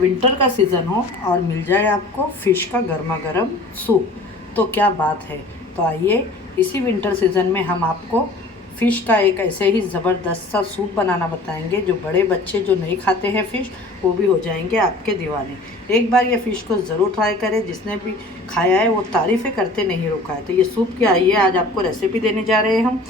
Winter का season हो और मिल जाए आपको फ़िश का गर्मा गर्म सूप, तो क्या बात है। तो आइए इसी विंटर सीज़न में हम आपको फ़िश का एक ऐसे ही ज़बरदस्त सा सूप बनाना बताएंगे, जो बड़े बच्चे जो नहीं खाते हैं फ़िश, वो भी हो जाएंगे आपके दीवाने। एक बार ये फ़िश को ज़रूर ट्राई करें, जिसने भी खाया है वो तारीफ़ें करते नहीं रुका है। तो ये सूप की आइए आज आपको रेसिपी देने जा रहे हैं हम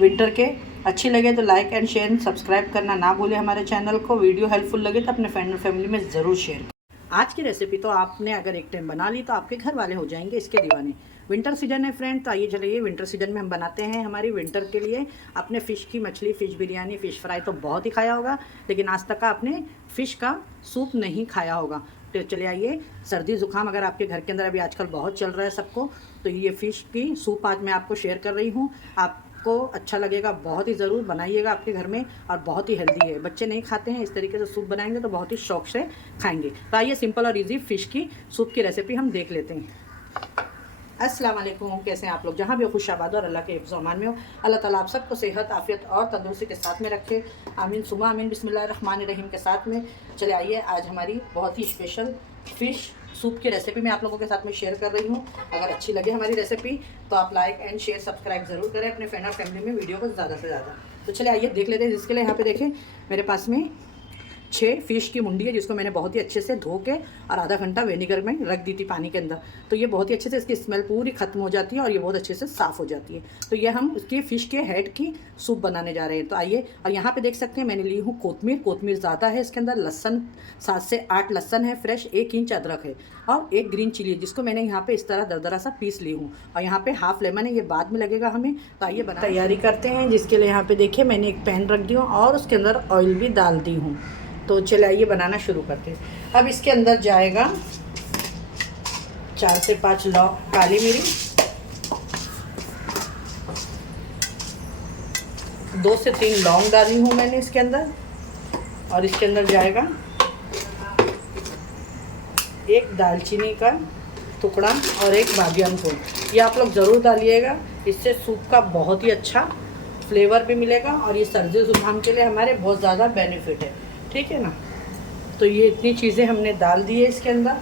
विंटर के। अच्छी लगे तो like and share and subscribe करना ना भूलें हमारे चैनल को। वीडियो हेल्पफुल लगे तो अपने फ्रेंड और फैमिली में ज़रूर शेयर करें। आज की रेसिपी तो आपने अगर एक टाइम बना ली तो आपके घर वाले हो जाएंगे इसके दीवाने। विंटर सीजन है फ्रेंड, तो आइए चलिए विंटर सीजन में हम बनाते हैं हमारी विंटर के लिए आपने फ़िश की मछली, फ़िश बिरयानी, फ़िश फ्राई तो बहुत ही खाया होगा, लेकिन आज तक का आपने फ़िश का सूप नहीं खाया होगा। तो चलिए आइए, सर्दी ज़ुकाम अगर आपके घर के अंदर अभी आजकल बहुत चल रहा है सबको, तो ये फ़िश की सूप आज मैं आपको शेयर कर रही हूँ। आपको अच्छा लगेगा, बहुत ही ज़रूर बनाइएगा आपके घर में, और बहुत ही हेल्दी है। बच्चे नहीं खाते हैं, इस तरीके से सूप बनाएंगे तो बहुत ही शौक से खाएंगे। तो आइए सिंपल और इजी फ़िश की सूप की रेसिपी हम देख लेते हैं। अस्सलाम वालेकुम, कैसे हैं आप लोग। जहाँ भी खुशाबाद और अल्लाह के हिफ्ज़-ओ-अमान में हो, अल्लाह ताला आप सबको सेहत, आफ़ियत और तंदुरुस्ती के साथ में रखे। आमीन सुमा आमीन। बिस्मिल्लाहिर्रहमानिर्रहीम के साथ में चले आइए, आज हमारी बहुत ही स्पेशल फ़िश सूप की रेसिपी मैं आप लोगों के साथ में शेयर कर रही हूँ। अगर अच्छी लगे हमारी रेसिपी तो आप लाइक एंड शेयर सब्सक्राइब ज़रूर करें अपने फ्रेंड और फैमिली में वीडियो को ज़्यादा से ज़्यादा। तो चले आइए देख लेते हैं। जिसके लिए यहाँ पे देखें मेरे पास में 6 फ़िश की मुंडी है, जिसको मैंने बहुत ही अच्छे से धो के और आधा घंटा विनेगर में रख दी थी पानी के अंदर। तो ये बहुत ही अच्छे से इसकी स्मेल पूरी ख़त्म हो जाती है और ये बहुत अच्छे से साफ़ हो जाती है। तो ये हम उसकी फ़िश के हेड की सूप बनाने जा रहे हैं। तो आइए, और यहाँ पे देख सकते हैं मैंने ली हूँ कोतमीर ज़्यादा है इसके अंदर, लहसन 7 से 8 लहसन है फ्रेश, 1 इंच अदरक है और 1 ग्रीन चिली है, जिसको मैंने यहाँ पे इस तरह दरदरा सा पीस ली हूँ। और यहाँ पे हाफ लेमन है, ये बाद में लगेगा हमें। तो आइए तैयारी करते हैं। जिसके लिए यहाँ पे देखिए मैंने एक पैन रख दी हूँ और उसके अंदर ऑयल भी डाल दी हूँ। तो चलिए आइए बनाना शुरू करते हैं। अब इसके अंदर जाएगा 4 से 5 लौंग, काली मिर्च, 2 से 3 लौंग डाली हूँ मैंने इसके अंदर। और इसके अंदर जाएगा 1 दालचीनी का टुकड़ा और 1 बादियान फूल। ये आप लोग ज़रूर डालिएगा, इससे सूप का बहुत ही अच्छा फ्लेवर भी मिलेगा और ये सर्दी जुकाम के लिए हमारे बहुत ज़्यादा बेनिफिट है, ठीक है ना। तो ये इतनी चीज़ें हमने डाल दी है इसके अंदर।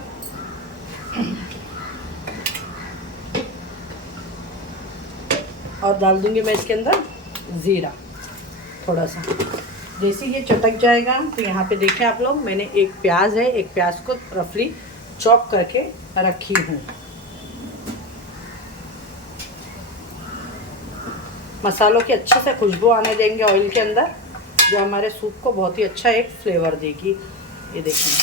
और डाल दूंगी मैं इसके अंदर ज़ीरा थोड़ा सा। जैसे ये चटक जाएगा तो यहाँ पे देखें आप लोग, मैंने एक प्याज है, एक प्याज को रफली चॉप करके रखी हूँ। मसालों की अच्छे से खुशबू आने देंगे ऑयल के अंदर, जो हमारे सूप को बहुत ही अच्छा एक फ्लेवर देगी। ये देखिए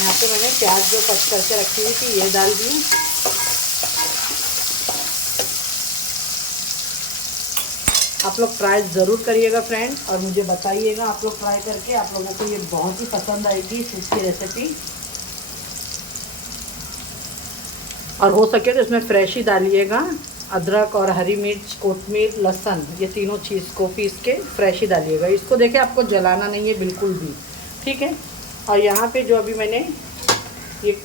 यहाँ पे मैंने प्याज जो कट करके रखी हुई थी ये डाल दी। आप लोग ट्राई ज़रूर करिएगा फ्रेंड, और मुझे बताइएगा आप लोग ट्राई करके, आप लोगों को ये बहुत ही पसंद आएगी सूप की रेसिपी। और हो सके तो इसमें फ्रेश ही डालिएगा, अदरक और हरी मिर्च, कोतमीर, लहसुन, ये तीनों चीज़ को पीस के फ्रेश ही डालिएगा। इसको देखिए आपको जलाना नहीं है बिल्कुल भी, ठीक है। और यहाँ पे जो अभी मैंने ये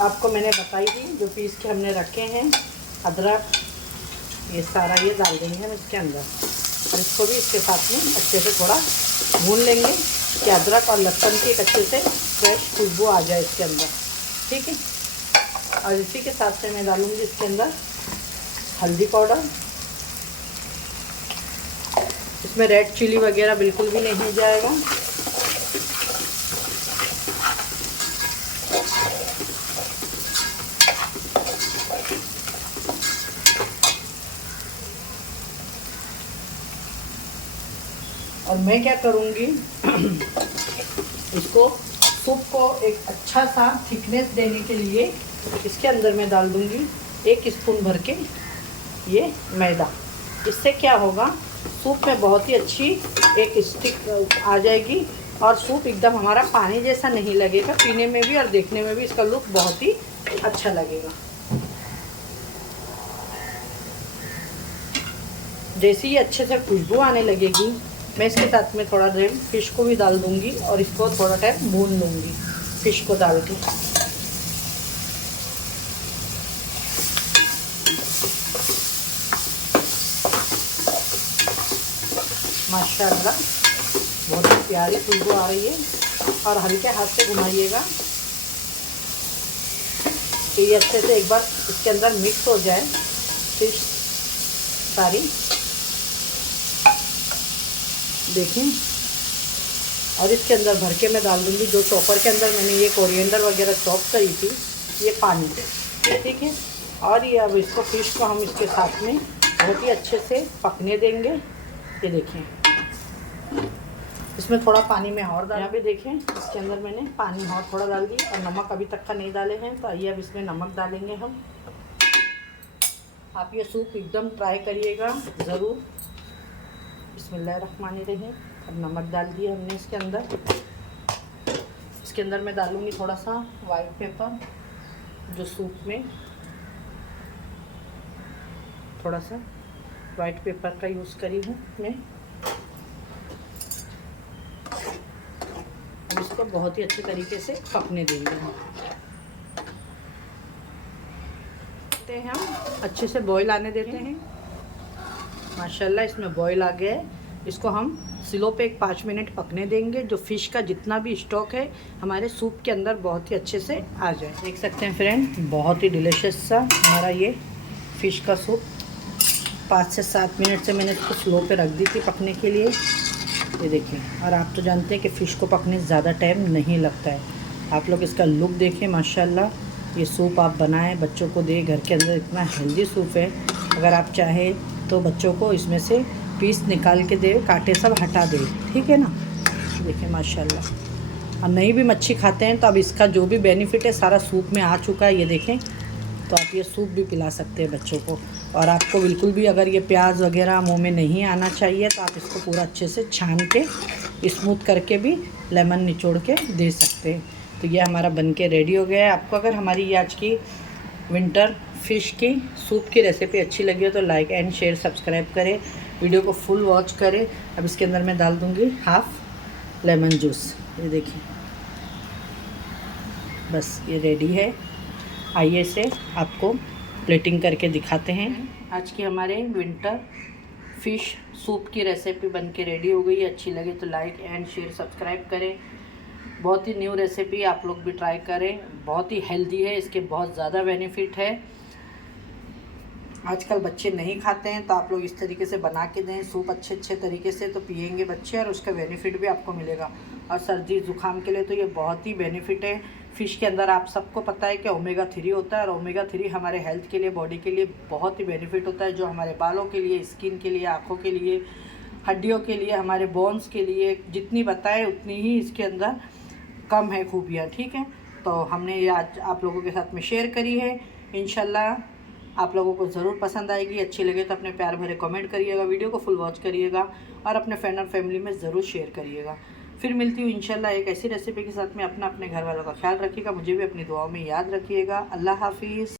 आपको मैंने बताई थी, जो पीस के हमने रखे हैं अदरक, ये सारा ये डाल देंगे हम इसके अंदर। और इसको भी इसके साथ में अच्छे से थोड़ा भून लेंगे कि अदरक और लहसुन की एक अच्छे से फ्रेश खुशबू आ जाए इसके अंदर, ठीक है। और इसी के साथ से मैं डालूँगी इसके अंदर हल्दी पाउडर। इसमें रेड चिली वगैरह बिल्कुल भी नहीं जाएगा। और मैं क्या करूँगी इसको सूप को एक अच्छा सा थिकनेस देने के लिए इसके अंदर मैं डाल दूँगी 1 स्पून भर के ये मैदा। इससे क्या होगा, सूप में बहुत ही अच्छी एक स्टिक आ जाएगी और सूप एकदम हमारा पानी जैसा नहीं लगेगा, पीने में भी और देखने में भी इसका लुक बहुत ही अच्छा लगेगा। जैसे ही अच्छे से खुशबू आने लगेगी, मैं इसके साथ में थोड़ा देर फ़िश को भी डाल दूँगी और इसको थोड़ा टाइम भून लूँगी फ़िश को डाल के। माशाल्लाह बहुत ही प्यारी खुशबू आ रही है। और हल्के हाथ से घुमाइएगा कि ये अच्छे से एक बार इसके अंदर मिक्स हो जाए फिश सारी। देखें, और इसके अंदर भर के मैं डाल दूँगी जो चॉपर के अंदर मैंने ये कोरिएंडर वगैरह चॉप करी थी, ये पानी से, ठीक है। और ये अब इसको फिश को हम इसके साथ में बहुत ही अच्छे से पकने देंगे। ये देखें, इसमें थोड़ा पानी में और डाल, यहाँ पे देखें इसके अंदर मैंने पानी और थोड़ा डाल दी और नमक अभी तक का नहीं डाले हैं, तो आइए अब इसमें नमक डालेंगे हम। आप ये सूप एकदम ट्राई करिएगा ज़रूर। बिस्मिल्लाहिर्रहमानिर्रहीम। अब नमक डाल दिए हमने इसके अंदर। इसके अंदर मैं डालूँगी थोड़ा सा वाइट पेपर, जो सूप में थोड़ा सा वाइट पेपर का यूज़ करी हूँ मैं। अब इसको बहुत ही अच्छे तरीके से पकने देंगे हम अच्छे से बॉईल आने देते हैं। माशाल्लाह इसमें बॉईल आ गया है। इसको हम स्लो पे 5 मिनट पकने देंगे, जो फ़िश का जितना भी स्टॉक है हमारे सूप के अंदर बहुत ही अच्छे से आ जाए। देख सकते हैं फ्रेंड, बहुत ही डिलीशियस सा हमारा ये फ़िश का सूप 5 से 7 मिनट से मैंने इसको स्लो पे रख दी थी पकने के लिए। ये देखिए, और आप तो जानते हैं कि फ़िश को पकने ज़्यादा टाइम नहीं लगता है। आप लोग इसका लुक देखें, माशाल्लाह ये सूप आप बनाएं, बच्चों को दें। घर के अंदर इतना हेल्दी सूप है, अगर आप चाहें तो बच्चों को इसमें से पीस निकाल के दे, कांटे सब हटा दे, ठीक है ना। देखिए माशाल्लाह, अब नहीं भी मच्छी खाते हैं तो अब इसका जो भी बेनिफिट है सारा सूप में आ चुका है। ये देखें, तो आप ये सूप भी पिला सकते हैं बच्चों को। और आपको बिल्कुल भी अगर ये प्याज वगैरह मुंह में नहीं आना चाहिए तो आप इसको पूरा अच्छे से छान के स्मूथ करके भी लेमन निचोड़ के दे सकते हैं। तो ये हमारा बन के रेडी हो गया है। आपको अगर हमारी ये आज की विंटर फ़िश की सूप की रेसिपी अच्छी लगी हो तो लाइक एंड शेयर सब्सक्राइब करें, वीडियो को फुल वॉच करें। अब इसके अंदर मैं डाल दूँगी हाफ़ लेमन जूस। ये देखिए, बस ये रेडी है। आइए से आपको प्लेटिंग करके दिखाते हैं। आज की हमारे विंटर फ़िश सूप की रेसिपी बन के रेडी हो गई है। अच्छी लगे तो लाइक एंड शेयर सब्सक्राइब करें। बहुत ही न्यू रेसिपी, आप लोग भी ट्राई करें। बहुत ही हेल्दी है, इसके बहुत ज़्यादा बेनिफिट है। आजकल बच्चे नहीं खाते हैं तो आप लोग इस तरीके से बना के दें सूप अच्छे तरीके से, तो पिएंगे बच्चे और उसका बेनिफिट भी आपको मिलेगा। और सर्दी ज़ुकाम के लिए तो ये बहुत ही बेनिफिट है। फ़िश के अंदर आप सबको पता है कि ओमेगा 3 होता है, और ओमेगा 3 हमारे हेल्थ के लिए, बॉडी के लिए बहुत ही बेनिफिट होता है, जो हमारे बालों के लिए, स्किन के लिए, आँखों के लिए, हड्डियों के लिए, हमारे बोन्स के लिए, जितनी बताए उतनी ही इसके अंदर कम है खूबियाँ, ठीक है। तो हमने ये आज आप लोगों के साथ में शेयर करी है। इंशाल्लाह आप लोगों को ज़रूर पसंद आएगी। अच्छी लगे तो अपने प्यार भरे कमेंट करिएगा, वीडियो को फुल वॉच करिएगा और अपने फ्रेंड और फैमिली में ज़रूर शेयर करिएगा। फिर मिलती हूँ इंशाल्लाह एक ऐसी रेसिपी के साथ में। अपने घर वालों का ख्याल रखिएगा, मुझे भी अपनी दुआओं में याद रखिएगा। अल्लाह हाफिज़।